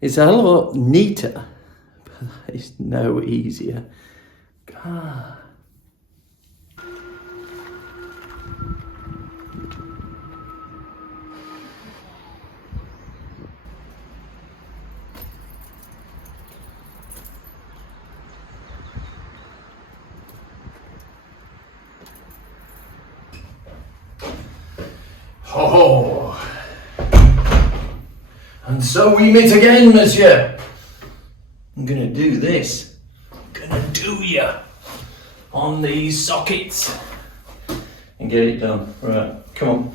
It's a hell of a lot neater, but it's no easier. God. Oh, and so we meet again, monsieur. I'm gonna do this. I'm gonna do ya on these sockets and get it done. Right, come on.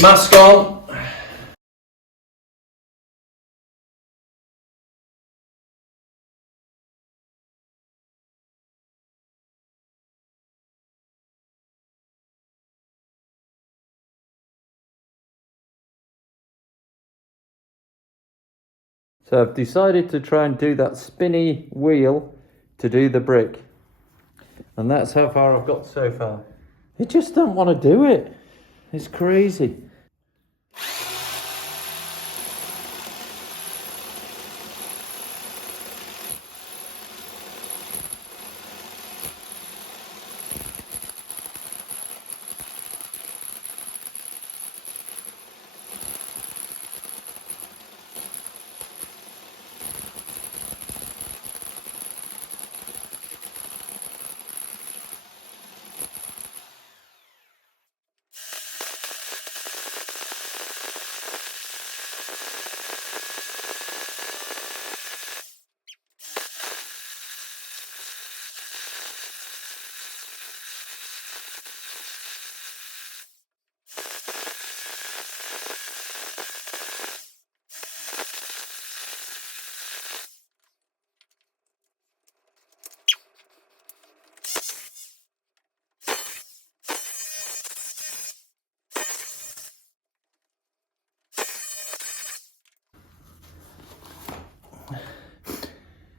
Mask on. So I've decided to try and do that spinny wheel to do the brick. And that's how far I've got so far. I just don't want to do it. It's crazy.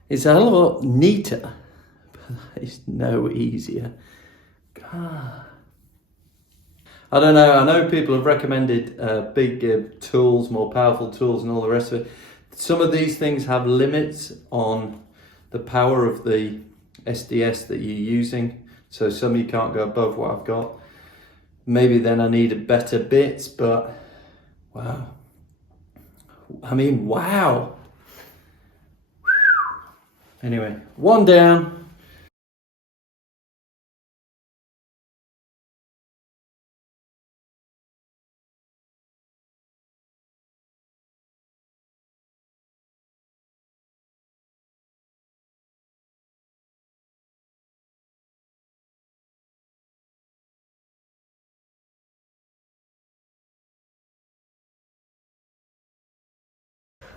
It's a hell of a lot neater, but it's no easier. God. I don't know, I know people have recommended big tools, more powerful tools and all the rest of it. Some of these things have limits on the power of the SDS that you're using. So some you can't go above what I've got. Maybe then I need better bits, but wow. I mean, wow. Anyway, one down.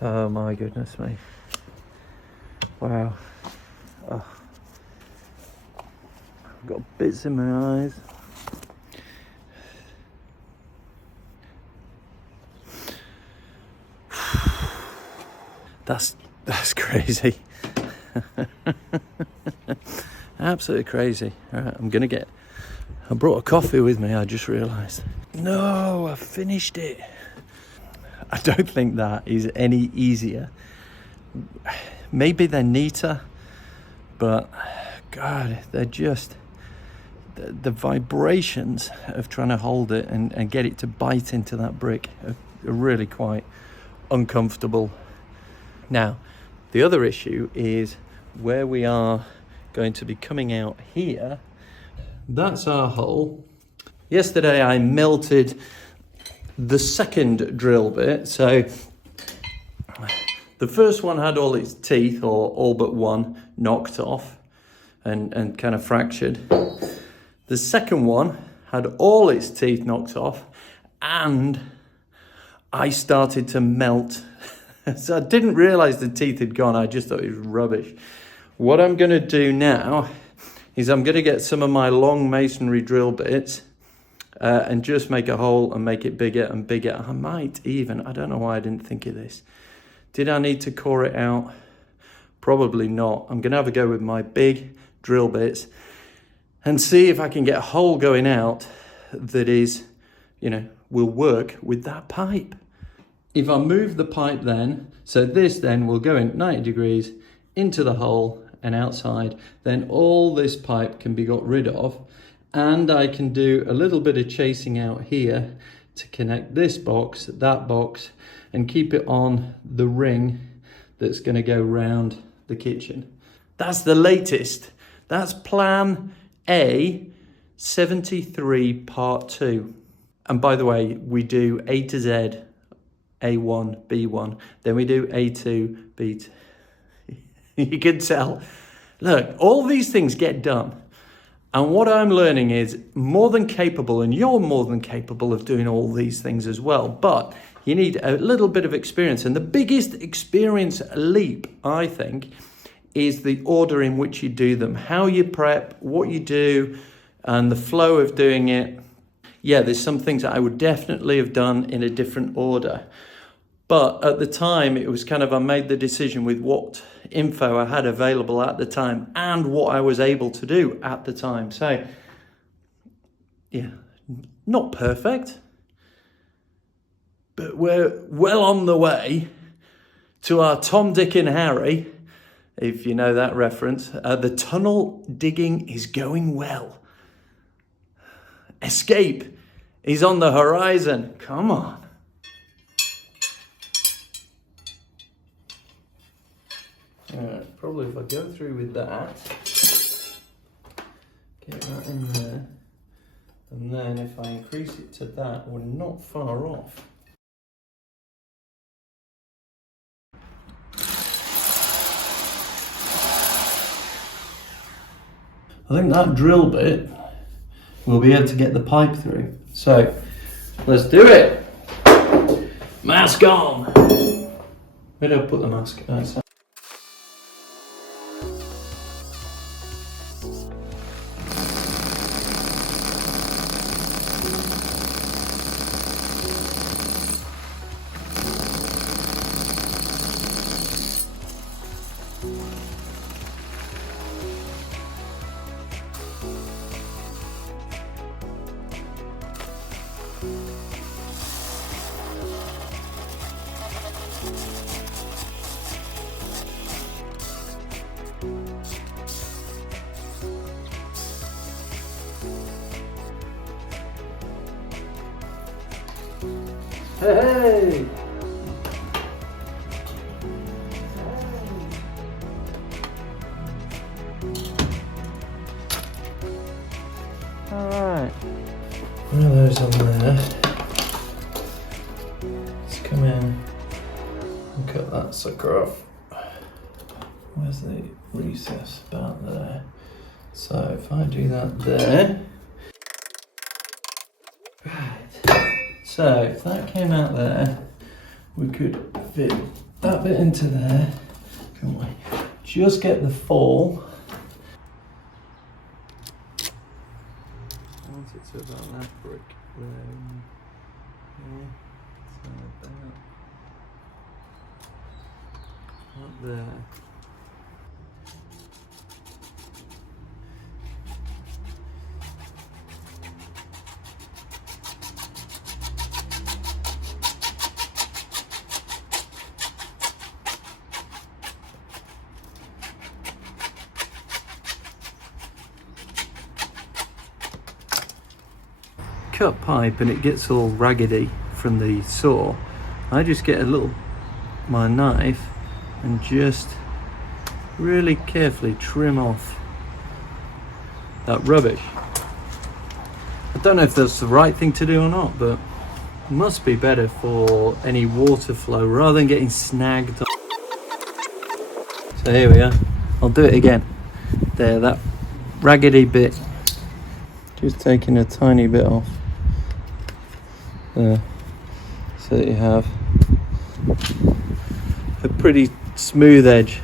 Oh my goodness me. Wow. Oh. I've got bits in my eyes. That's crazy. Absolutely crazy. All right, I brought a coffee with me, I just realised. No, I finished it. I don't think that is any easier. Maybe they're neater, but God, they're just, the vibrations of trying to hold it and get it to bite into that brick are really quite uncomfortable. Now, the other issue is where we are going to be coming out here. That's our hole. Yesterday I melted the second drill bit. So the first one had all its teeth, or all but one, knocked off and kind of fractured. The second one had all its teeth knocked off, and I started to melt. So I didn't realize the teeth had gone. I just thought it was rubbish. What I'm going to do now is I'm going to get some of my long masonry drill bits and just make a hole and make it bigger and bigger. I might even, I don't know why I didn't think of this. Did I need to core it out? Probably not. I'm going to have a go with my big drill bits and see if I can get a hole going out that is, will work with that pipe. if I move the pipe then, so this then will go in 90 degrees into the hole and outside, then all this pipe can be got rid of, and I can do a little bit of chasing out here to connect this box, that box, and keep it on the ring that's going to go round the kitchen. That's the latest. That's plan A 73 part 2. And by the way, we do A to Z, A1, B1, then we do A2, B2. You can tell. Look, all these things get done. And what I'm learning is more than capable, and you're more than capable of doing all these things as well. But you need a little bit of experience. And the biggest experience leap, I think, is the order in which you do them. How you prep, what you do, and the flow of doing it. Yeah, there's some things that I would definitely have done in a different order. But at the time, it was kind of, I made the decision with what info I had available at the time and what I was able to do at the time. So, yeah, not perfect, but we're well on the way to our Tom, Dick and Harry, if you know that reference. The tunnel digging is going well. Escape is on the horizon. Come on. Probably if I go through with that, get that in there, and then if I increase it to that, we're not far off. I think that drill bit will be able to get the pipe through. So let's do it. Mask on. Where do I put the mask? Hey! Alright. One of those on there. Let's come in and cut that sucker off. Where's the recess? About there. So if I do that there. Right. So if that came out there, we could fit that bit into there, can't we? Just get the fall. I want it to about that brick there. Yeah. So about up there. Cut pipe and it gets all raggedy from the saw. I just get my knife and just really carefully trim off that rubbish. I don't know if that's the right thing to do or not, but it must be better for any water flow rather than getting snagged on. So here we are. I'll do it again. There, that raggedy bit. Just taking a tiny bit off. There, so that you have a pretty smooth edge.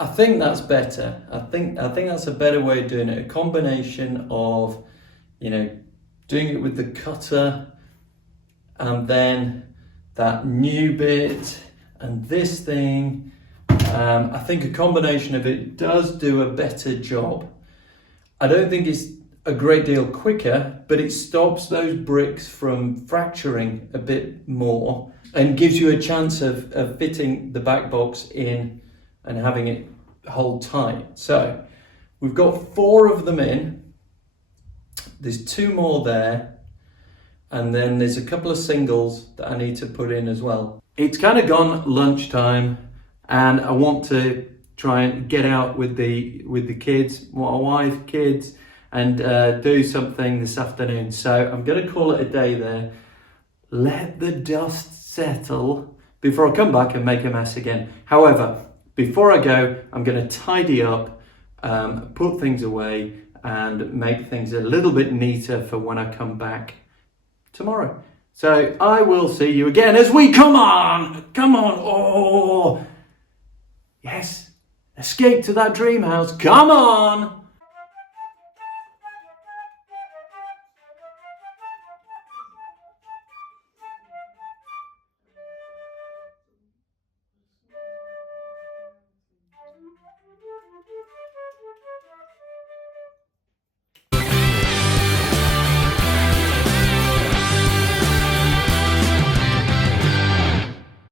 I think that's better. I think that's a better way of doing it. A combination of, you know, doing it with the cutter and then that new bit and this thing. I think a combination of it does do a better job. I don't think it's a great deal quicker, but it stops those bricks from fracturing a bit more and gives you a chance of fitting the back box in and having it hold tight. So we've got 4 of them in. There's 2 more there, and then there's a couple of singles that I need to put in as well. It's kind of gone lunchtime, and I want to try and get out with the kids, my wife, kids, and do something this afternoon. So I'm going to call it a day there. Let the dust settle before I come back and make a mess again. However, before I go, I'm going to tidy up, put things away, and make things a little bit neater for when I come back tomorrow. So I will see you again as we come on, oh, yes, escape to that dream house, come on.